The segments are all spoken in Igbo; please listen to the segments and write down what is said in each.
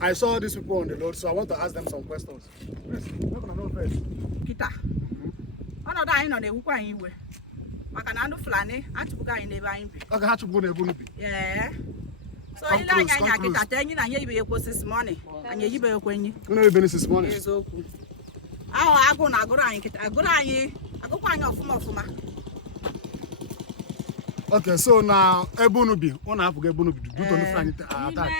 I saw these people on the road, so I want to ask them some questions. Please, we're gonna know first. Kita. Ọnọdụ anyị nọ na-ewukwa anyị iwe maka na ndị Fulani achụpụgo anyị n'ebe anyị bi. Okay, ha chụpụgo n'ebe unu bi. Yeah. So ile anya kita tenyi na nye ibe ekwo this morning. Anyị ejibe ekwenyi. Unu ebe ni this morning. Eziokwu. Ahụ agụ na agụrụ anyị kita. Agụkwa anyị ọfụma. Okay, so now ebe unu bi, unu apụgo ebe unu bi due to the Fulani attack.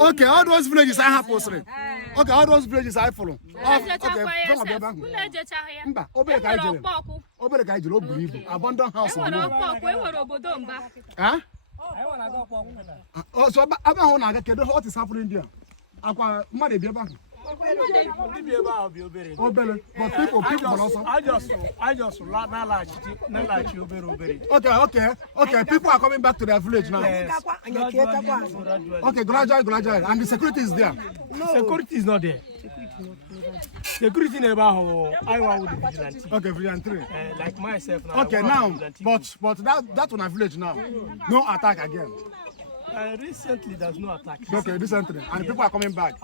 Okay, all those villages I have posted. Okay, all those villages I follow. Okay, from Abeba. Mba, obere ka ijele. Obere ka ijele oburu ibu. Abandon house. Huh? Oh, so aba ho na aga kedu what is happening there? Akwa mmadụ bi ebe ahụ. But people also. I just Okay. People are coming back to their village now. Okay, gradually, and the security is there. No, security is not there. Security never I want vigilante. Okay, vigilante. Like myself now. Okay, now, but that one village now, no attack again. Recently, there's no attack. Okay, recently, and people are coming back.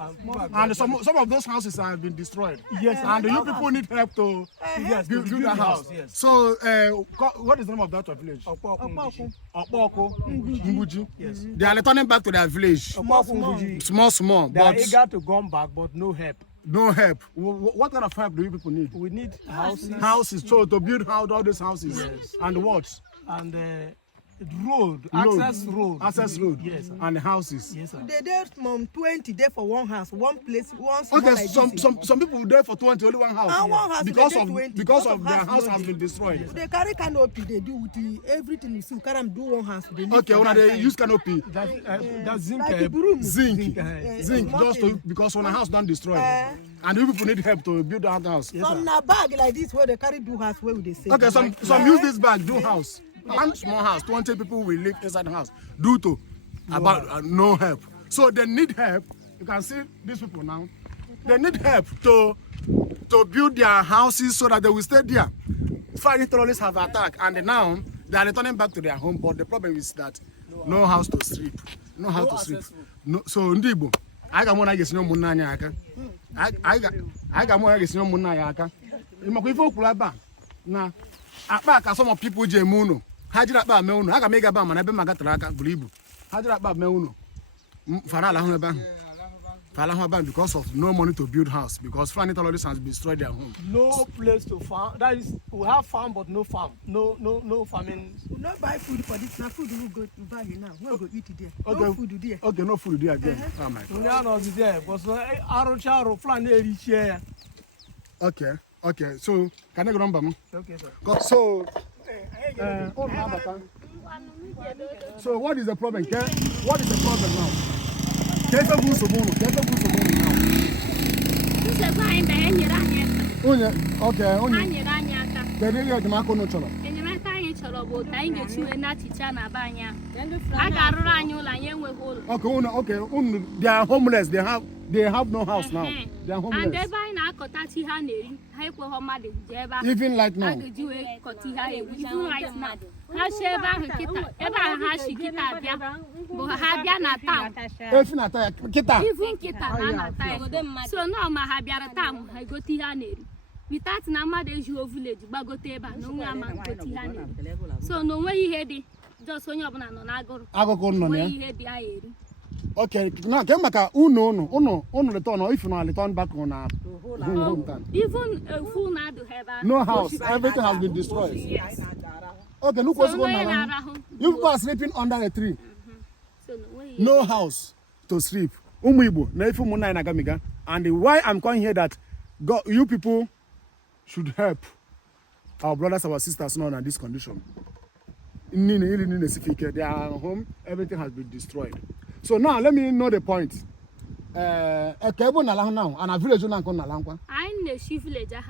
And some of those houses have been destroyed. Yes, and you people need help to build the house. Yes. So, what is the name of that village? Okpoko, Mbuji. Yes. They are returning back to their village. Small. They are eager to come back, but no help. No help. What kind of help do you people need? We need houses. Houses, so to build all these houses. Yes. And what? And access road. Yes. And houses. Yes, sir. They there 20 there for one house, one place, one. Okay, some people there for 20, only one house. One house because of their house has been destroyed. Yes. They carry canopy. They do with everything you see. Carry do one house. Okay, when they use canopy. That's zinc. Like Zinc. Because when a house done destroyed, and you people need help to build that house. Yes, some na bag like this where they carry do house. Where would they say? Okay, some use this bag do house. One small house, 20 people will live inside the house due to no help. So they need help. You can see these people now. They need help to build their houses so that they will stay there. Fulani terrorists have attacked, and now they are returning back to their home. But the problem is that no house to sleep. No house to sleep. No, so ndị Igbo, I ga mona gesino munna anya aka. I ga mona gesino munna anya aka. Imako ife okwu aba na akpa ka some people je muno. Hajira akpa me unu. Aga m ịga ba mana ebe magatara aka buru ibu. Hajira akpa me unu. Fara ala hu ebe ahụ. Fara hu ebe because of no money to build house because Fulani terrorists has destroyed their home. No place to farm. That is, we have farm but no farm. No farming. We not buy food for this. Now food we go to buy here now. We go eat there. Okay. No food there. Okay, no food there again. Oh my God. We are not there because Arocharo Fulani reach here. Okay. So can I go number? Okay, sir. So so what is the problem? What is the problem now? They are homeless. They have no house now. They are homeless. Even like now. So now my habiara tam I go to Haneri. Without Namade village, Bagoteba, no one go to Haneri. So no way he had it. Just when you're not going Okay, now come back. Uno return or if you return back on our hometown. Even a fool not to have no house, everything has been destroyed. Yes. Okay, look what's going on. You people are sleeping under a tree. No house to sleep. Igbo, Naifu Muna and Agamiga. And why I'm calling here that God, you people should help our brothers, our sisters now in this condition. They are home, everything has been destroyed. So now let me know the point. Now and a village now I know she village town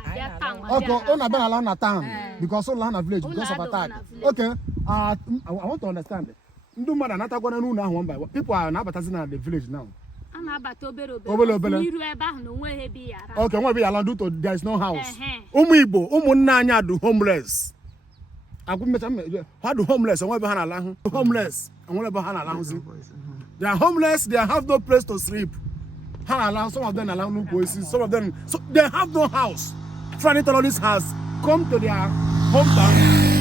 because of village because of attack. Okay, I want to understand. People are not at the village now. Okay, what be allowed due to there is no house. Igbo, umunanya do homeless. How do homeless and what homeless and what They are homeless. They have no place to sleep. Some of them allow no voices. Some of them, so they have no house. Fulani terrorists has come to their hometown,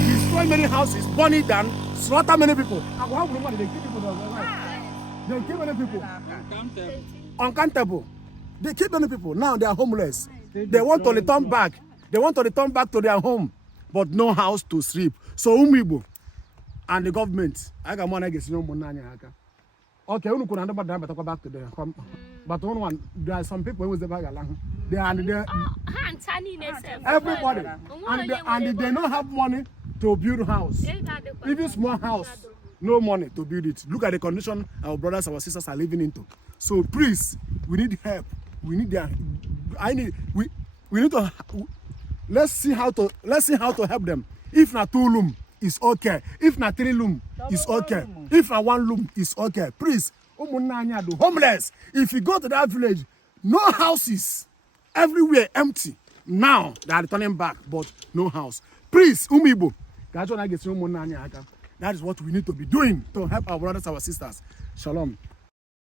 destroy many houses, burn it down, slaughter many people. They kill people. They kill many people. Uncountable. They kill many people. Now they are homeless. They want to return back. They want to return back to their home, but no house to sleep. So Igbo and the government, I got money against no money. Okay, we could understand back to their home. But there are some people who is the bag along. They are everybody, and they don't have money to build a house. Even small house, no money to build it. Look at the condition our brothers, our sisters are living into. So please, we need help. We need their. We need to. Let's see how to help them. If not 2 loom, it's okay. If not 3 loom, it's okay. If not 1 loom, it's okay. Please, homeless. If you go to that village, no houses, everywhere empty. Now they are returning back, but no house. Please, Igbo, that is what we need to be doing to help our brothers, our sisters. Shalom.